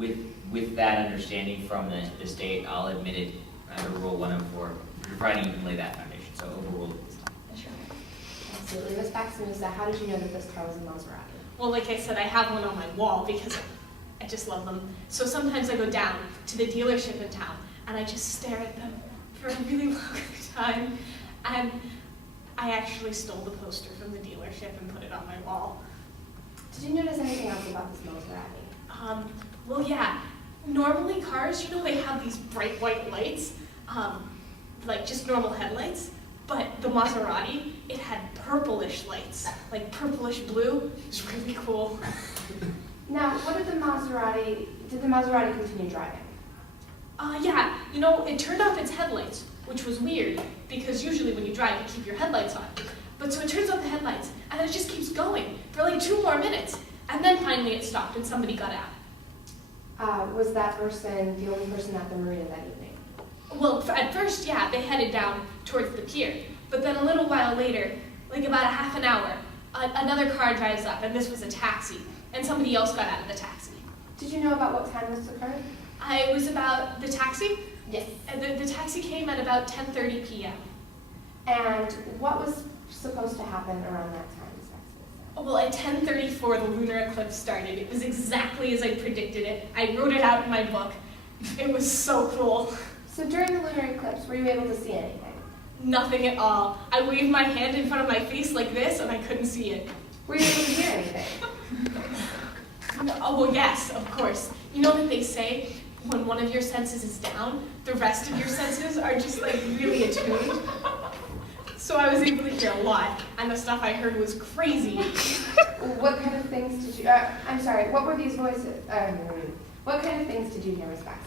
with that understanding from the state, I'll admit it under Rule 104, providing you can lay that foundation, so overruled at this time. Sure. Absolutely. Ms. Baxter, how did you know that this car was a Maserati? Well, like I said, I have one on my wall because I just love them. So sometimes I go down to the dealership in town and I just stare at them for a really long time. And I actually stole the poster from the dealership and put it on my wall. Did you notice anything else about this Maserati? Well, yeah. Normally cars, you know, they have these bright white lights, like just normal headlights. But the Maserati, it had purplish lights, like purplish blue. It was really cool. Now, did the Maserati continue driving? Yeah, you know, it turned off its headlights, which was weird, because usually when you drive, you keep your headlights on. But so it turns off the headlights, and then it just keeps going for like 2 more minutes. And then finally it stopped and somebody got out. Was that person the only person at the marina that evening? Well, at first, yeah, they headed down towards the pier. But then a little while later, like about a half an hour, another car drives up, and this was a taxi, and somebody else got out of the taxi. Did you know about what time this occurred? It was about the taxi? Yes. The taxi came at about 10:30 p.m. And what was supposed to happen around that time, Ms. Baxter? Well, at 10:34, the lunar eclipse started. It was exactly as I predicted it. I wrote it out in my book. It was so cool. So during the lunar eclipse, were you able to see anything? Nothing at all. I waved my hand in front of my face like this, and I couldn't see it. Were you able to hear anything? Oh, well, yes, of course. You know that they say when one of your senses is down, the rest of your senses are just like really attuned. So I was able to hear a lot, and the stuff I heard was crazy. What kind of things did you, I'm sorry, what were these voices? What kind of things did you hear, Ms. Baxter?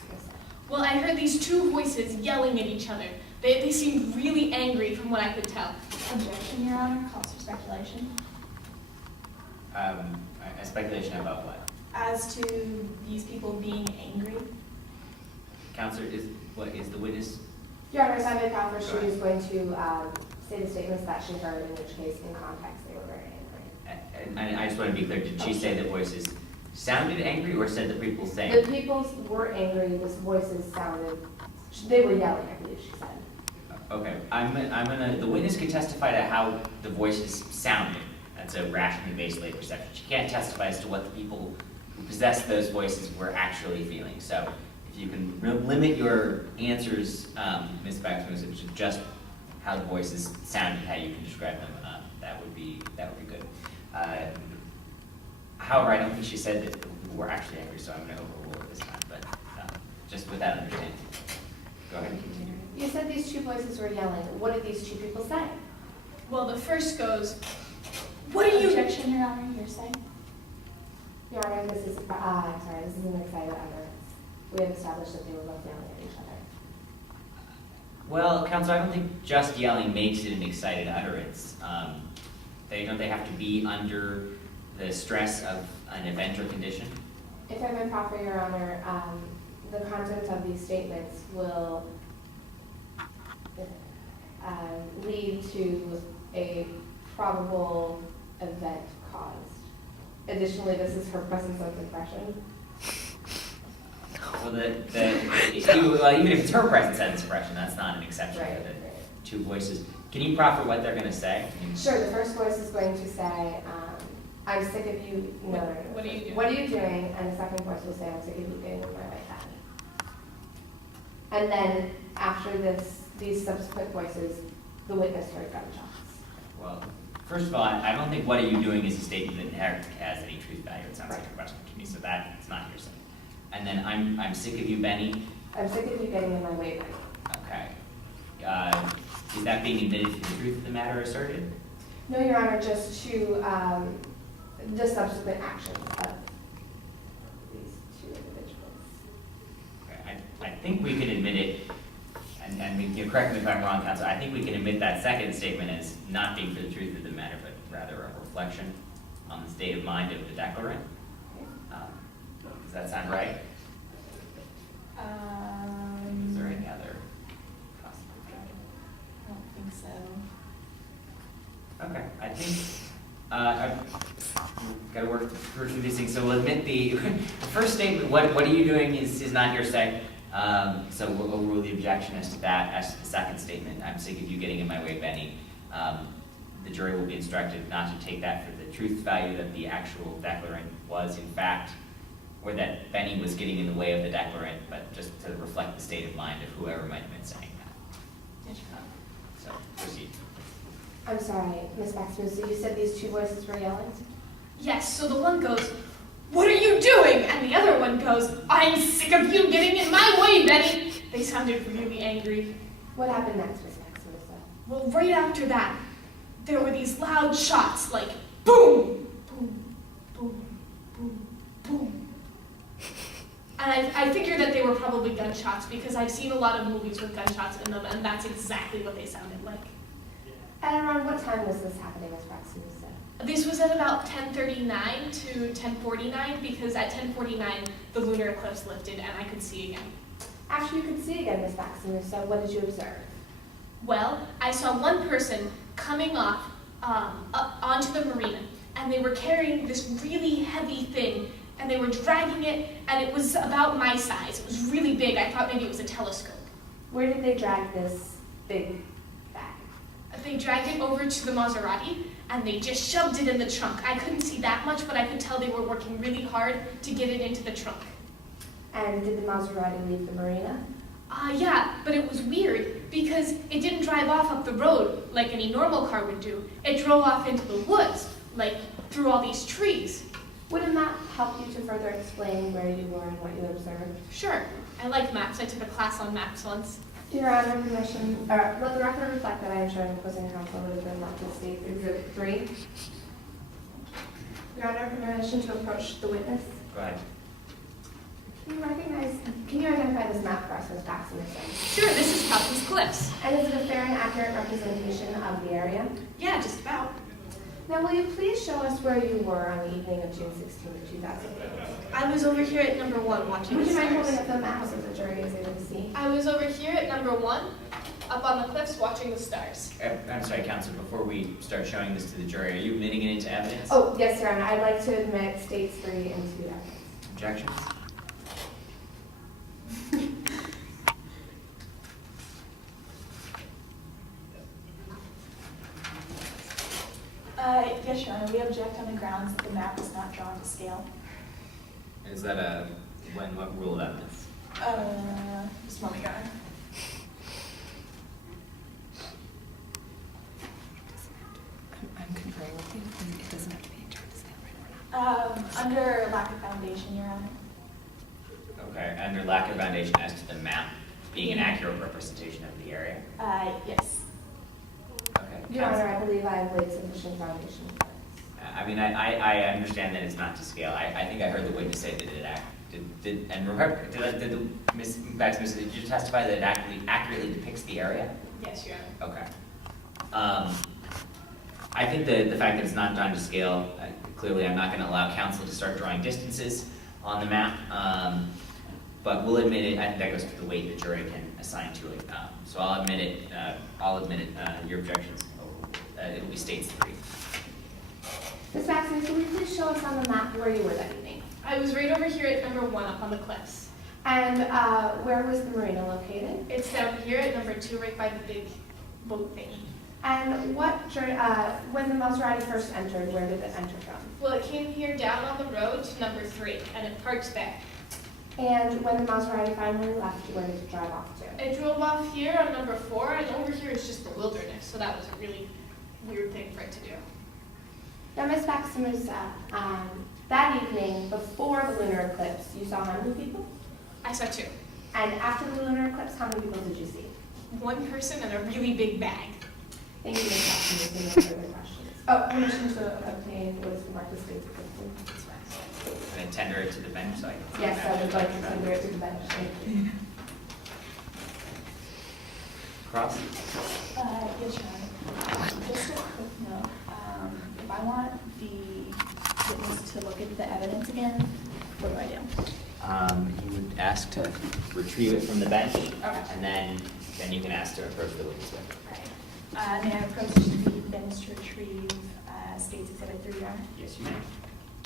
Well, I heard these 2 voices yelling at each other. They seemed really angry from what I could tell. Objection, Your Honor, calls for speculation. A speculation about what? As to these people being angry. Counselor, is the witness? Your Honor, Simon Crawford, she was going to say the statements that she heard, in which case, in context, they were very angry. And I just want to be clear, did she say the voices sounded angry or said the people saying? The people were angry, the voices sounded, they were yelling, I believe she said. Okay, the witness can testify to how the voices sounded. That's a rationally based lay perception. She can't testify as to what the people who possess those voices were actually feeling. So if you can limit your answers, Ms. Baxter, to just how the voices sounded, how you can describe them, that would be good. However, I don't think she said that people were actually angry, so I'm going to overrule it this time, but just with that understanding. Go ahead. You said these 2 voices were yelling. What did these 2 people say? Well, the first goes, "What are you?" Objection, Your Honor, hearsay. Your Honor, this is an excited utterance. We have established that they were both yelling at each other. Well, Counselor, I don't think just yelling makes it an excited utterance. They have to be under the stress of an event or condition? If I may proffer, Your Honor, the contents of these statements will lead to a probable event caused. Additionally, this is her present sense impression. Well, even if it's her present sense impression, that's not an exception Right. to the 2 voices. Can you proffer what they're going to say? Sure, the first voice is going to say, I'm sick of you, no. What are you doing? What are you doing? And the second voice will say, I'm sick of you getting in my way, Daddy. And then after these subsequent voices, the witness heard gunshots. Well, first of all, I don't think what are you doing is a statement that inherently has any truth value. It sounds like a question to me, so that's not hearsay. And then I'm sick of you, Benny. I'm sick of you getting in my way, Benny. Okay. Is that being admitted to the truth of the matter asserted? No, Your Honor, just to the subsequent actions of these 2 individuals. Okay. I think we can admit it, and you correct me if I'm wrong, Counsel, I think we can admit that second statement as not being for the truth of the matter, but rather a reflection on the state of mind of the declarant. Does that sound right? Is there any other possible judgment? I don't think so. Okay, I think Got to work through these things. So we'll admit the first statement, what are you doing is not hearsay. So we'll overrule the objection as to that. As to the second statement, I'm sick of you getting in my way, Benny. The jury will be instructed not to take that for the truth value that the actual declarant was in fact, or that Benny was getting in the way of the declarant, but just to reflect the state of mind of whoever might have been saying that. Yes, Your Honor. So proceed. I'm sorry, Ms. Maximo, so you said these two voices were yelling? Yes, so the one goes, "What are you doing?" And the other one goes, "I'm sick of you getting in my way, Betty." They sounded really angry. What happened next, Ms. Maximo? Well, right after that, there were these loud shots, like boom, boom, boom, boom, boom. And I figured that they were probably gunshots because I've seen a lot of movies with gunshots in them, and that's exactly what they sounded like. And around what time was this happening, Ms. Maximo? This was at about 10:39 to 10:49 because at 10:49 the lunar eclipse lifted and I could see again. After you could see again, Ms. Maximo, so what did you observe? Well, I saw one person coming off up onto the marina, and they were carrying this really heavy thing, and they were dragging it, and it was about my size. It was really big. I thought maybe it was a telescope. Where did they drag this big bag? They dragged it over to the Maserati, and they just shoved it in the trunk. I couldn't see that much, but I could tell they were working really hard to get it into the trunk. And did the Maserati leave the marina? Yeah, but it was weird because it didn't drive off up the road like any normal car would do. It drove off into the woods, like through all these trees. Would a map help you to further explain where you were and what you observed? Sure, I like maps. I took a class on maps once. Your Honor, permission, let the record reflect that I am showing opposing counsel would have been left to state Exhibit 3. Your Honor, permission to approach the witness. Go ahead. Can you identify this map for us, Ms. Maximo? Sure, this is Calvin's Cliffs. And is it a fair and accurate representation of the area? Yeah, just about. Now, will you please show us where you were on the evening of June 16, 2008? I was over here at number 1 watching Would the you mind holding stars. up the map so the jury is able to see? I was over here at number 1, up on the cliffs watching the stars. I'm sorry, counsel, before we start showing this to the jury, are you admitting it into evidence? Oh, yes, Your Honor. I'd like to admit States 3 into evidence. Objections? Yes, Your Honor, we object on the grounds that the map is not drawn to scale. Is that what rule of evidence? Just a moment, Your Honor. I'm conferring with you, and it doesn't have to be drawn to scale, right? We're not. Under lack of foundation, Your Honor. Okay, under lack of foundation as to the map being an accurate representation of the area? Yes. Okay. Your counsel. Honor, I believe I have laid sufficient foundation for this. I mean, I understand that it's not to scale. I think I heard the witness say that and remember, did Ms. Maximo, did you testify that it accurately depicts the area? Yes, Your Honor. Okay. I think the fact that it's not drawn to scale, clearly I'm not going to allow counsel to start drawing distances on the map, but we'll admit it. I think that goes to the weight the jury can assign to it. So I'll admit it. Your objections. It'll be States 3. Ms. Maximo, can you please show us on the map where you were that evening? I was right over here at number 1 up on the cliffs. And where was the marina located? It's down here at number 2 right by the big boat thingy. And when the Maserati first entered, where did it enter from? Well, it came here down on the road to number 3, and it parked there. And when the Maserati finally left, where did it drive off to? It drove off here on number 4, and over here is just the wilderness, so that was a really weird thing for it to do. Now, Ms. Maximo, that evening, before the lunar eclipse, you saw how many people? I saw 2. And after the lunar eclipse, how many people did you see? 1 person and a really big bag. Thank you, Ms. Maximo. No further questions. Oh, permission to obtain what is marked as state's equivalent. And then tender it to the bench so I can. Yes, I would like to tender it to the bench. Thank you. Cross? Yes, Your Honor. Just a quick note. If I want the witness to look at the evidence again, what do I do? You would ask to retrieve it from the bench, Okay. and then you can ask to approach the witness with it. May I approach the bench to retrieve as State's Exhibit 3, Your Honor. Yes, you may.